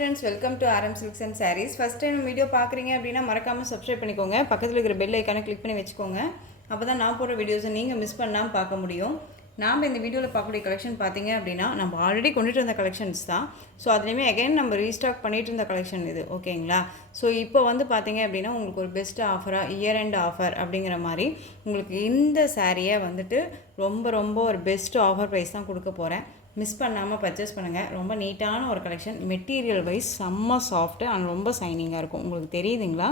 friends, welcome to RM Silks and Sarees. First time video பார்க்குறீங்க அப்படின்னா மறக்காமல் subscribe பண்ணிக்கோங்க. பக்கத்தில் இருக்கிற பெல் ஐக்கானை கிளிக் பண்ணி வச்சுக்கோங்க. அப்போ தான் நான் போடுற வீடியோஸை நீங்கள் மிஸ் பண்ணாமல் பார்க்க முடியும். நாம் இந்த வீடியோவில் பார்க்கக்கூடிய கலெக்ஷன் பார்த்தீங்க அப்படின்னா நம்ம ஆல்ரெடி கொண்டுட்டு இருந்த கலெக்ஷன்ஸ் தான். ஸோ அதுலேயுமே அகைன் நம்ம ரீஸ்டாக் பண்ணிட்டு இருந்த கலெக்ஷன் இது, ஓகேங்களா? ஸோ இப்போ வந்து பார்த்தீங்க அப்படின்னா உங்களுக்கு ஒரு பெஸ்ட் ஆஃபராக இயர் எண்ட் ஆஃபர் அப்படிங்கிற மாதிரி உங்களுக்கு இந்த சாரியை வந்துட்டு ரொம்ப ஒரு பெஸ்ட் ஆஃபர் ப்ரைஸ் தான் கொடுக்க போகிறேன். மிஸ் பண்ணாமல் பர்ச்சேஸ் பண்ணுங்கள். ரொம்ப நீட்டான ஒரு கலெக்ஷன், மெட்டீரியல் வைஸ் செம்ம சாஃப்ட்டு அண்ட் ரொம்ப சைனிங்காக இருக்கும். உங்களுக்கு தெரியுதுங்களா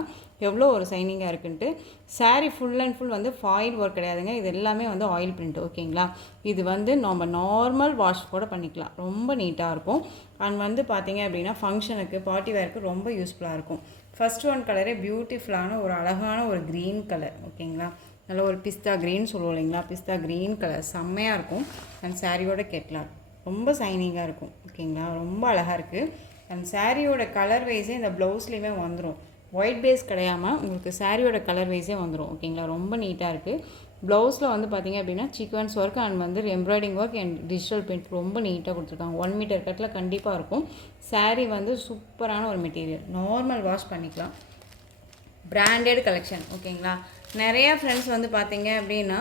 எவ்வளோ ஒரு சைனிங்காக இருக்குன்ட்டு. சாரீ ஃபுல் அண்ட் ஃபுல் வந்து ஃபாயில் ஒர்க் கிடையாதுங்க, இது எல்லாமே வந்து ஆயில் பிரிண்ட், ஓகேங்களா? இது வந்து நம்ம நார்மல் வாஷ் கூட பண்ணிக்கலாம், ரொம்ப நீட்டாக இருக்கும். அண்ட் வந்து பார்த்தீங்க அப்படின்னா ஃபங்க்ஷனுக்கு பார்ட்டி வேருக்கு ரொம்ப யூஸ்ஃபுல்லாக இருக்கும். ஃபர்ஸ்ட் ஒன் கலரே பியூட்டிஃபுல்லான ஒரு அழகான ஒரு க்ரீன் கலர், ஓகேங்களா? நல்ல ஒரு பிஸ்தா க்ரீன் சொல்லுவோம் இல்லைங்களா, பிஸ்தா க்ரீன் கலர் செம்மையாக இருக்கும். அண்ட் சாரியோட கெட்லாக் ரொம்ப சைனிங்காக இருக்கும், ஓகேங்களா? ரொம்ப அழகாக இருக்குது. அண்ட் சாரியோட கலர் வைஸே இந்த ப்ளவுஸ்லேயுமே வந்துடும், ஒயிட் பேஸ் கிடையாமல் உங்களுக்கு சாரியோட கலர் வைஸே வந்துடும், ஓகேங்களா? ரொம்ப நீட்டாக இருக்குது. ப்ளவுஸில் வந்து பார்த்திங்க அப்படின்னா சீக்வன்ஸ் ஒர்க் அண்ட் வந்து embroidering work and digital print ரொம்ப நீட்டாக கொடுத்துருக்காங்க. 1 மீட்டர் கட்டில் கண்டிப்பாக இருக்கும். சாரீ வந்து சூப்பரான ஒரு மெட்டீரியல், நார்மல் வாஷ் பண்ணிக்கலாம். பிராண்டட் கலெக்ஷன், ஓகேங்களா? நிறையா ஃப்ரெண்ட்ஸ் வந்து பார்த்தீங்க அப்படின்னா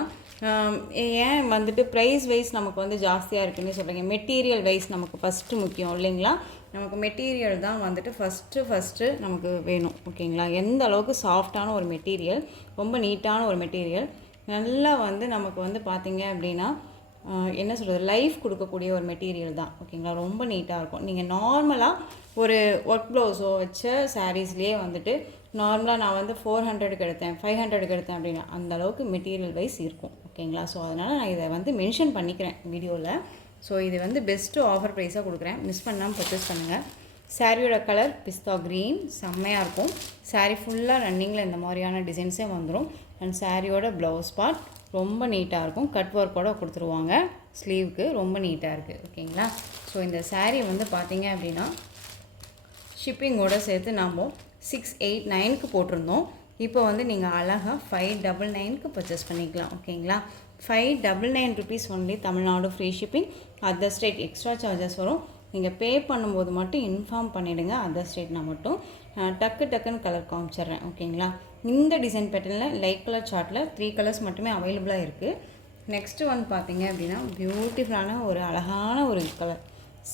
ஏன் வந்துட்டு ப்ரைஸ் வைஸ் நமக்கு வந்து ஜாஸ்தியாக இருக்குன்னு சொல்கிறீங்க. மெட்டீரியல் வைஸ் நமக்கு ஃபஸ்ட்டு முக்கியம் இல்லைங்களா? நமக்கு மெட்டீரியல் தான் வந்துட்டு ஃபஸ்ட்டு நமக்கு வேணும், ஓகேங்களா? எந்த அளவுக்கு சாஃப்டான ஒரு மெட்டீரியல், ரொம்ப நீட்டான ஒரு மெட்டீரியல், நல்லா வந்து நமக்கு வந்து பார்த்திங்க அப்படின்னா என்ன சொல்கிறது, லைஃப் கொடுக்கக்கூடிய ஒரு மெட்டீரியல் தான், ஓகேங்களா? ரொம்ப நீட்டாக இருக்கும். நீங்கள் நார்மலாக ஒரு ஒர்க் ப்ளவுஸோ வச்ச சாரீஸ்லேயே வந்துட்டு நார்மலாக நான் வந்து 400க்கு எடுத்தேன், 500க்கு எடுத்தேன் அப்படின்னா அந்தளவுக்கு மெட்டீரியல் வைஸ் இருக்கும், ஓகேங்களா? ஸோ அதனால் நான் இதை வந்து மென்ஷன் பண்ணிக்கிறேன் வீடியோவில். ஸோ இது வந்து பெஸ்ட்டு ஆஃபர் ப்ரைஸாக கொடுக்குறேன், மிஸ் பண்ணாமல் பர்ச்சேஸ் பண்ணுங்கள். சாரியோட கலர் பிஸ்தா க்ரீன் செம்மையாக இருக்கும். சாரீ ஃபுல்லாக ரன்னிங்கில் இந்த மாதிரியான டிசைன்ஸே வந்துடும். அண்ட் சாரியோட ப்ளவுஸ் பார்ட் ரொம்ப நீட்டாக இருக்கும், கட் ஒர்க்கோடு கொடுத்துருவாங்க. ஸ்லீவுக்கு ரொம்ப நீட்டாக இருக்குது, ஓகேங்களா? ஸோ இந்த சாரீ வந்து பார்த்திங்க அப்படின்னா ஷிப்பிங்கோடு சேர்த்து நாம் 689க்கு போட்டிருந்தோம். இப்போ வந்து நீங்கள் அழகாக 599க்கு பர்ச்சேஸ் பண்ணிக்கலாம், ஓகேங்களா? 599 rupees only, Tamil Nadu free shipping. Other state extra charges வரும். நீங்கள் பே பண்ணும்போது மட்டும் இன்ஃபார்ம் பண்ணிவிடுங்க, அதர் ஸ்டேட்னா மட்டும். டக்குன்னு கலர் காமிச்சிட்றேன், ஓகேங்களா? இந்த டிசைன் பேட்டர்னில் லைட் கலர் சார்ட்டில் 3 கலர்ஸ் மட்டுமே அவைலபிளாக இருக்குது. நெக்ஸ்ட்டு வந்து பார்த்தீங்க அப்படின்னா பியூட்டிஃபுல்லான ஒரு அழகான ஒரு கலர்,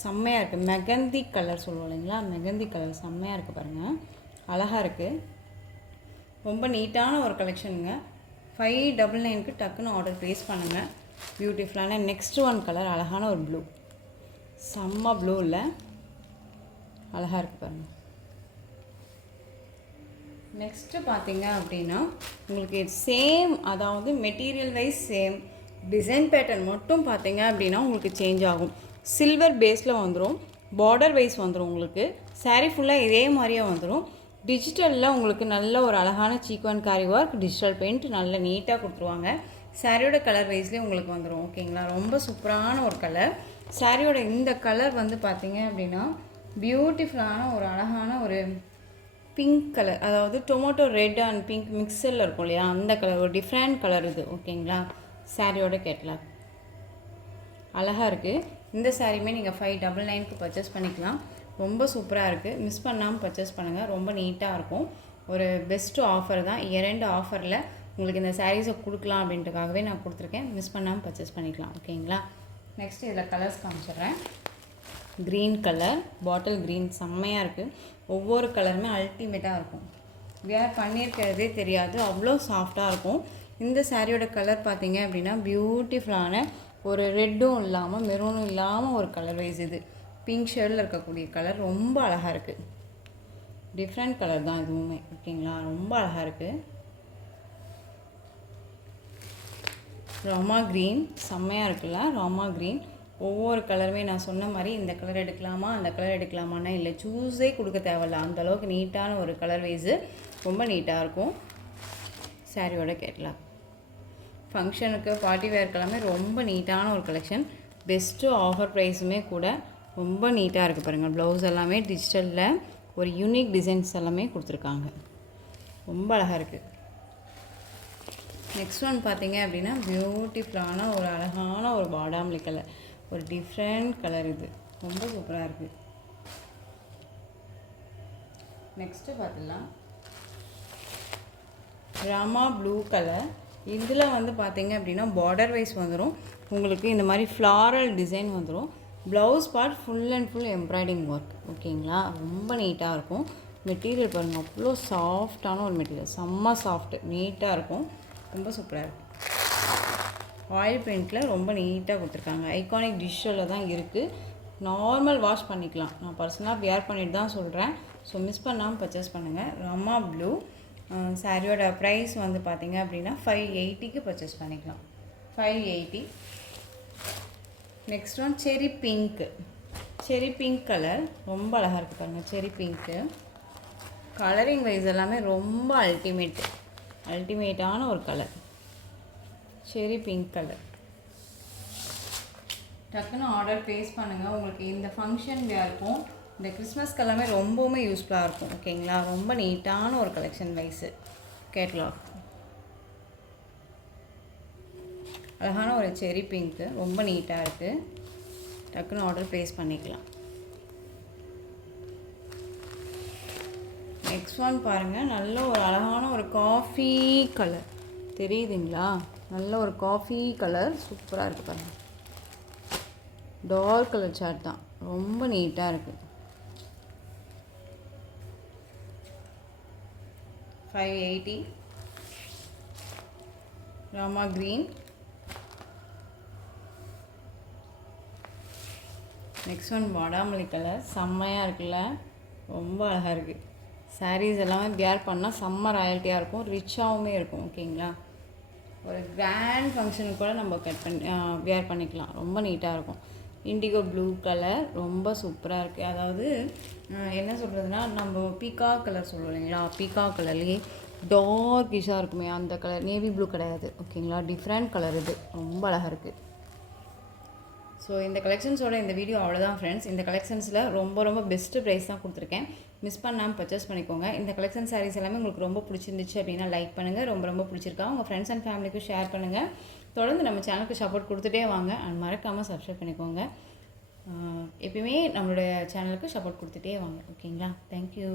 செம்மையாக இருக்குது. மெகந்தி கலர் சொல்லுவோம் இல்லைங்களா, மெகந்தி கலர் செம்மையாக இருக்குது பாருங்கள், அழகாக இருக்குது. ரொம்ப நீட்டான ஒரு கலெக்ஷனுங்க. 599க்கு டக்குன்னு ஆர்டர் ப்ளேஸ் பண்ணுங்கள். பியூட்டிஃபுல்லான நெக்ஸ்ட் ஒன் கலர் அழகான ஒரு ப்ளூ, செம்ம ப்ளூ இல்லை, அழகாக இருக்குது பாருங்கள். நெக்ஸ்ட்டு பார்த்தீங்க அப்படின்னா உங்களுக்கு சேம், அதாவது material wise same, design pattern மட்டும் பார்த்தீங்க அப்படின்னா உங்களுக்கு சேஞ்ச் ஆகும். சில்வர் பேஸில் வந்துடும், பார்டர் வைஸ் வந்துடும். உங்களுக்கு சாரீ ஃபுல்லாக இதே மாதிரியே வந்துடும். டிஜிட்டலில் உங்களுக்கு நல்ல ஒரு அழகான சீக்வன் காரி ஒர்க், டிஜிட்டல் பெயிண்ட் நல்ல நீட்டாக கொடுத்துருவாங்க. சாரியோட கலர் வைஸ்லேயே உங்களுக்கு வந்துடும், ஓகேங்களா? ரொம்ப சூப்பரான ஒரு கலர். சாரியோட இந்த கலர் வந்து பார்த்தீங்க அப்படின்னா பியூட்டிஃபுல்லான ஒரு அழகான ஒரு பிங்க் கலர், அதாவது டொமேட்டோ ரெட் அண்ட் பிங்க் மிக்சரில் இருக்கும் இல்லையா, அந்த கலர், ஒரு டிஃப்ரெண்ட் கலர் இது, ஓகேங்களா? சாரியோட கேட்லாக் அழகாக இருக்குது. இந்த சாரியுமே நீங்கள் 599க்கு பர்ச்சேஸ் பண்ணிக்கலாம். ரொம்ப சூப்பராக இருக்குது, மிஸ் பண்ணாமல் பர்ச்சேஸ் பண்ணுங்கள். ரொம்ப நீட்டாக இருக்கும். ஒரு பெஸ்ட்டு ஆஃபர் தான், இயர் எண்ட் ஆஃபரில் உங்களுக்கு இந்த சாரீஸை கொடுக்கலாம் அப்படின்றதுக்காகவே நான் கொடுத்துருக்கேன். மிஸ் பண்ணாமல் பர்ச்சேஸ் பண்ணிக்கலாம், ஓகேங்களா? நெக்ஸ்ட்டு இதில் கலர்ஸ் காமிச்சிட்றேன். க்ரீன் கலர், பாட்டில் க்ரீன் செம்மையாக இருக்குது. ஒவ்வொரு கலருமே அல்டிமேட்டாக இருக்கும், வேர் பண்ணியிருக்கிறதே தெரியாது, அவ்வளோ சாஃப்டாக இருக்கும். இந்த சாரியோட கலர் பார்த்தீங்க அப்படின்னா பியூட்டிஃபுல்லான ஒரு ரெட்டும் இல்லாமல் மெரூனும் இல்லாமல் ஒரு கலர் வைஸ், இது பிங்க் ஷேடில் இருக்கக்கூடிய கலர் ரொம்ப அழகாக இருக்குது. டிஃப்ரெண்ட் கலர் தான் இதுவுமே, ஓகேங்களா? ரொம்ப அழகாக இருக்குது. ராமா க்ரீன் செம்மையாக இருக்குல்ல, ராமா க்ரீன். ஒவ்வொரு கலருமே நான் சொன்ன மாதிரி இந்த கலர் எடுக்கலாமா அந்த கலர் எடுக்கலாமான்னா இல்லை, சூஸே கொடுக்க தேவையில்ல, அந்தளவுக்கு நீட்டான ஒரு கலர் வைஸு, ரொம்ப நீட்டாக இருக்கும். சாரியோட கேட்லாக் ஃபங்க்ஷனுக்கு பார்ட்டி வேர்க்கெல்லாமே ரொம்ப நீட்டான ஒரு கலெக்ஷன். பெஸ்ட்டு ஆஃபர் ப்ரைஸுமே கூட, ரொம்ப நீட்டாக இருக்குது பாருங்கள். ப்ளவுஸ் எல்லாமே டிஜிட்டலில் ஒரு யூனிக் டிசைன்ஸ் எல்லாமே கொடுத்துருக்காங்க, ரொம்ப அழகாக இருக்குது. நெக்ஸ்ட் ஒன் பார்த்தீங்க அப்படின்னா பியூட்டிஃபுல்லான ஒரு அழகான ஒரு பாடாமல்லி கலர், ஒரு டிஃப்ரெண்ட் கலர், இது ரொம்ப சூப்பராக இருக்குது. நெக்ஸ்ட்டு பார்த்துடலாம். Rama blue colour. இதில் வந்து பார்த்தீங்க அப்படின்னா பார்டர் வைஸ் வந்துடும். உங்களுக்கு இந்த மாதிரி ஃப்ளாரல் டிசைன் வந்துடும். Blouse part full and full embroidery work. ஓகேங்களா, ரொம்ப நீட்டாக இருக்கும். மெட்டீரியல் பாருங்கள், அவ்வளோ சாஃப்டான ஒரு மெட்டீரியல், செம்ம சாஃப்ட்டு, நீட்டாக இருக்கும், ரொம்ப சூப்பராக இருக்கும். ஆயில் பெயிண்டில் ரொம்ப நீட்டாக கொடுத்துருக்காங்க. ஐகானிக் டிஷ்ஷில் தான் இருக்குது. நார்மல் வாஷ் பண்ணிக்கலாம். நான் பர்சனலாக வியர் பண்ணிட்டு தான் சொல்கிறேன். ஸோ மிஸ் பண்ணாமல் பர்ச்சேஸ் பண்ணுங்கள். ராமா ப்ளூ சாரியோட ப்ரைஸ் வந்து பார்த்தீங்க அப்படின்னா 580க்கு பர்ச்சேஸ் பண்ணிக்கலாம். 580. நெக்ஸ்ட் ஒன் செரி பிங்க்கு. செரி பிங்க் கலர் ரொம்ப அழகாக இருக்குது பாருங்கள். செரி பிங்க்கு கலரிங் வைஸ் எல்லாமே ரொம்ப அல்டிமேட்டான ஒரு கலர். செரி பிங்க் கலர். டக்குன்னு ஆர்டர் ப்ளேஸ் பண்ணுங்கள். உங்களுக்கு இந்த ஃபங்க்ஷன் இருக்கும், இந்த கிறிஸ்மஸ்க்கு எல்லாமே ரொம்பவுமே யூஸ்ஃபுல்லாக இருக்கும். ஓகேங்களா, ரொம்ப நீட்டான ஒரு கலெக்ஷன் வைஸு கேட்லாக். அழகான ஒரு செரி பிங்க்கு, ரொம்ப நீட்டாக இருக்குது. டக்குன்னு ஆர்டர் ப்ளேஸ் பண்ணிக்கலாம். நெக்ஸ்ட் ஒன் பாருங்கள், நல்ல ஒரு அழகான ஒரு காஃபி கலர் தெரியுதுங்களா? நல்ல ஒரு காஃபி கலர் சூப்பராக இருக்குது பாருங்கள். டார்க் கலர் சார்ட் தான், ரொம்ப நீட்டாக இருக்குது. 580. ராமா க்ரீன். நெக்ஸ்ட் ஒன் வாடாமல்லி கலர், செம்மையாக இருக்குல்ல, ரொம்ப அழகாக இருக்குது. சாரீஸ் எல்லாமே வியர் பண்ணால் செம்ம ராயல்ட்டியாக இருக்கும், ரிச்சாகவுமே இருக்கும். ஓகேங்களா, ஒரு கிராண்ட் ஃபங்க்ஷனுக்கு கூட நம்ம வியர் பண்ணிக்கலாம், ரொம்ப நீட்டாக இருக்கும். இண்டிகோ ப்ளூ கலர் ரொம்ப சூப்பராக இருக்குது. அதாவது என்ன சொல்கிறதுனா, நம்ம பீகா கலர் சொல்லுவோம் இல்லைங்களா, பீகா கலர்லேயே டார்க்கிஷாக இருக்குமே அந்த கலர். நேவி ப்ளூ கிடையாது. ஓகேங்களா, டிஃப்ரெண்ட் கலர், இது ரொம்ப அழகாக இருக்குது. ஸோ இந்த கலெக்ஷன்ஸோட இந்த வீடியோ அவ்வளோதான் ஃப்ரெண்ட்ஸ். இந்த கலெக்ஷன்ஸில் ரொம்ப பெஸ்ட்டு ப்ரைஸ் தான் கொடுத்துருக்கேன். மிஸ் பண்ணாமல் பர்ச்சேஸ் பண்ணிக்கோங்க. இந்த கலெக்ஷன் சாரீஸ் எல்லாமே உங்களுக்கு ரொம்ப பிடிச்சிருந்துச்சு அப்படின்னா லைக் பண்ணுங்கள். ரொம்ப பிடிச்சிருக்கா உங்கள் ஃப்ரெண்ட்ஸ் அண்ட் ஃபேமிலிக்கும் ஷேர் பண்ணுங்கள். தொடர்ந்து நம்ம சேனலுக்கு சப்போர்ட் கொடுத்துட்டே வாங்க. அண்ட் மறக்காமல் சப்ஸ்கிரைப் பண்ணிக்கோங்க. எப்பயுமே நம்மளுடைய சேனலுக்கு சப்போர்ட் கொடுத்துட்டே வாங்க. ஓகேங்களா, தேங்க்யூ.